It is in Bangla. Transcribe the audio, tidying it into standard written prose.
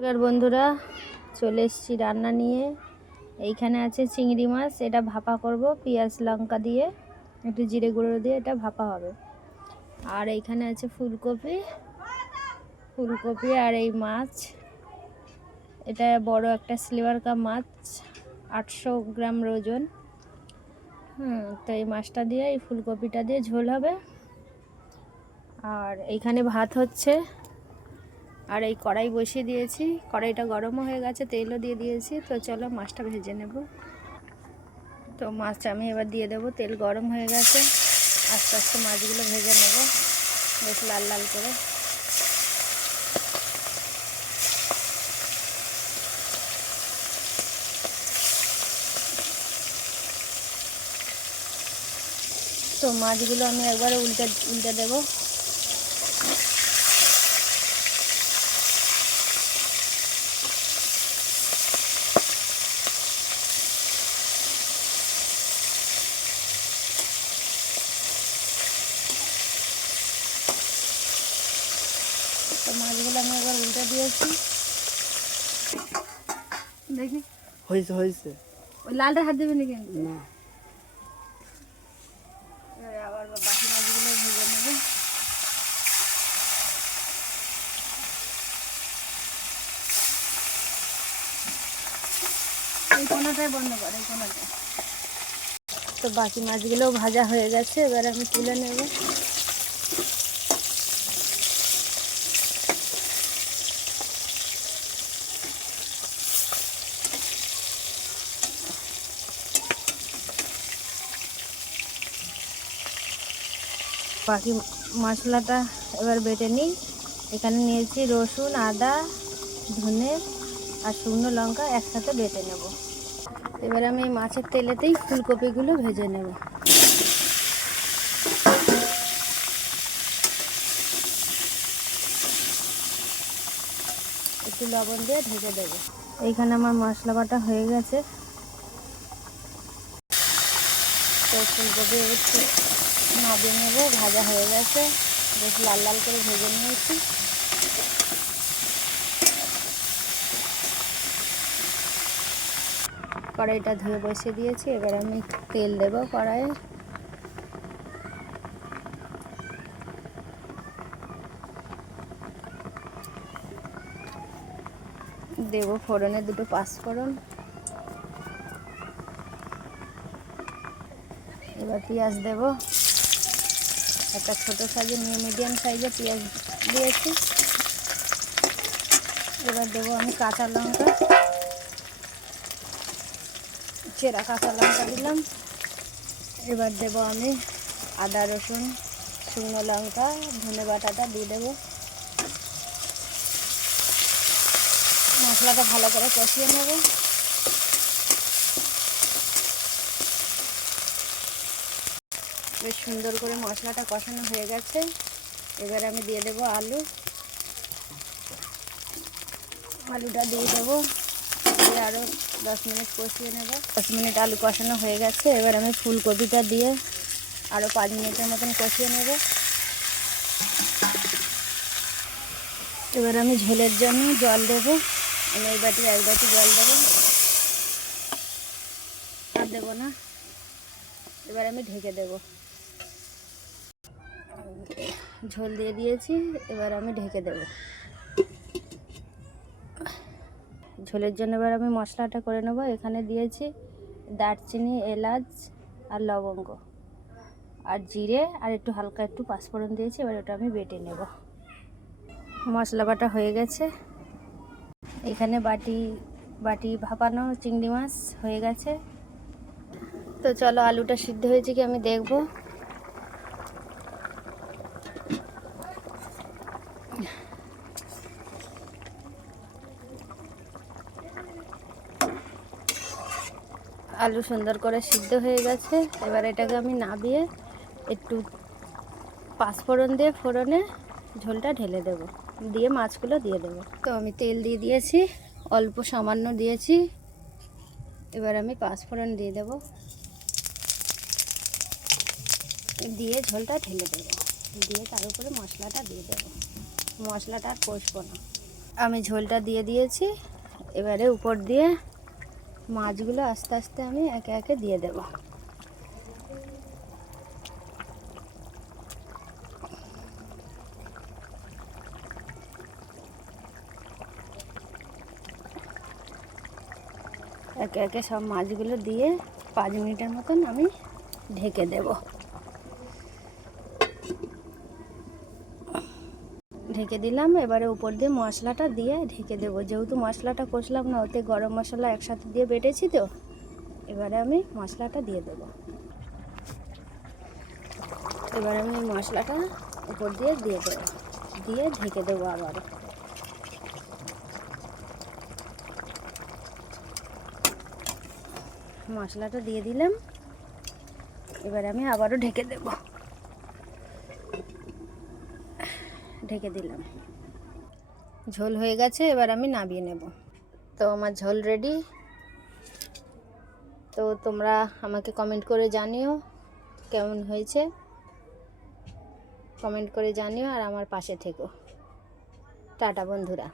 নমস্কার বন্ধুরা, চলে এসেছি রান্না নিয়ে। এইখানে আছে চিংড়ি মাছ, এটা ভাপা করব পেঁয়াজ লঙ্কা দিয়ে, একটু জিরে গুঁড়ো দিয়ে এটা ভাপা হবে। আর এইখানে আছে ফুলকপি আর এই মাছ, এটা বড় একটা সিলভার কাপ মাছ, 800 গ্রাম ওজন। তো এই মাছটা দিয়ে, এই ফুলকপিটা দিয়ে ঝোল হবে। আর এইখানে ভাত হচ্ছে, আর এই কড়াই বসিয়ে দিয়েছি, কড়াইটা গরমও হয়ে গেছে, তেলও দিয়ে দিয়েছি। তো চলো মাছটা ভেজে নেব। তো মাছ আমি এবার দিয়ে দেবো, তেল গরম হয়ে গেছে, আস্তে আস্তে মাছগুলো ভেজে নেব বেশ লাল লাল করে। তো মাছগুলো আমি একবারে উল্টে দেবো। তো মাছগুলো আমি একবার উল্টে দিয়েছি, দেখি হয়েছে হয়েছে। ওই লালটা হাত দেবে নাকি? না, আবার বাকি মাছগুলো ভেজে নেবে। এই কোনাটাই বন্ধ করে, এই কোনাটা। তো বাকি মাছগুলোও ভাজা হয়ে গেছে, এবার আমি তুলে নেব। বাকি মশলাটা এবার বেটে নিই। এখানে নিয়েছি রসুন, আদা, ধনে আর শুকনো লঙ্কা একসাথে বেটে নেব। এবার আমি এই মাছের তেলেতেই ফুলকপিগুলো ভেজে নেব। একটু লবণ দিয়ে ঢেকে দেবো। এইখানে আমার মশলা বাটা হয়ে গেছে। তো ফুলকপি একটু নামিয়ে নেব, ভাজা হয়ে গেছে, বেশ লাল লাল করে ভেজে নিয়েছি। কড়াইটা ধুয়ে বসিয়ে দিয়েছি, এবার আমি তেল দেব কড়াইয়ে। দেব ফোড়নে দুটো পাঁচফোড়ন, এবার পেঁয়াজ দেব। একটা ছোটো সাইজের মিডিয়াম সাইজের পেঁয়াজ দিয়েছি। এবার দেবো আমি কাঁচা লঙ্কা, চেরা কাঁচা লঙ্কা দিলাম। এবার দেব আমি আদা, রসুন, শুকনো লঙ্কা, ধনে বাটাটা দিয়ে দেবো। মশলাটা ভালো করে কষিয়ে নেব। বেশ সুন্দর করে মশলাটা কষানো হয়ে গেছে, এবার আমি দিয়ে দেবো আলুটা দিয়ে দেবো। দিয়ে আরও 10 মিনিট কষিয়ে নেব। 10 মিনিট আলু কষানো হয়ে গেছে, এবার আমি ফুলকপিটা দিয়ে আরও 5 মিনিটের মতন কষিয়ে নেব। এবার আমি ঝোলের জন্য জল দেবো। আমি এই বাটি 1 বাটি জল দেবো, আর দেবো না। এবার আমি ঢেকে দেব। ঝোল দিয়ে দিয়েছি, এবার আমি ঢেকে দেব। ঝোলের জন্য এবার আমি মশলাটা করে নেব। এখানে দিয়েছি দারচিনি, এলাচ আর লবঙ্গ আর জিরে, আর একটু হালকা একটু পাঁচফোড়ন দিয়েছি। এবার ওটা আমি বেটে নেব। মশলা বাটা হয়ে গেছে। এখানে বাটি ভাপানো চিংড়ি মাছ হয়ে গেছে। তো চলো আলুটা সিদ্ধ হয়েছে কি আমি দেখব। আলু সুন্দর করে সিদ্ধ হয়ে গেছে। এবার এটাকে আমি নামিয়ে একটু পাঁচফোড়ন দিয়ে ফোড়নে ঝোলটা ঢেলে দেব, দিয়ে মাছগুলো দিয়ে দেবো। তো আমি তেল দিয়ে দিয়েছি, অল্প সামান্য দিয়েছি। এবার আমি পাঁচফোড়ন দিয়ে দেব, দিয়ে ঝোলটা ঢেলে দেবো, দিয়ে তার উপরে মশলাটা দিয়ে দেবো। মশলাটা আর কষবো না। আমি ঝোলটা দিয়ে দিয়েছি। এবারে উপর দিয়ে মাছগুলো আস্তে আস্তে আমি একে একে দিয়ে দেব। একে একে সব মাছগুলো দিয়ে 5 মিনিটের মতন আমি ঢেকে দেব। ঢেকে দিলাম। এবারে উপর দিয়ে মশলাটা দিয়ে ঢেকে দেব। যেহেতু মশলাটা কষলাম না, ওতে গরম মশলা একসাথে দিয়ে বেটেছি তো, এবারে আমি মশলাটা দিয়ে দেব। এবার আমি এই মশলাটা উপর দিয়ে দেব, দিয়ে ঢেকে দেবো আবারও। মশলাটা দিয়ে দিলাম। এবার আমি আবারও ঢেকে দেব। ঢেকে দিলাম। ঝোল হয়ে গেছে, এবার আমি নামিয়ে নেব। তো আমার ঝোল রেডি। তো তোমরা আমাকে কমেন্ট করে জানিও কেমন হয়েছে। কমেন্ট করে জানিও আর আমার পাশে থেকো। টাটা বন্ধুরা।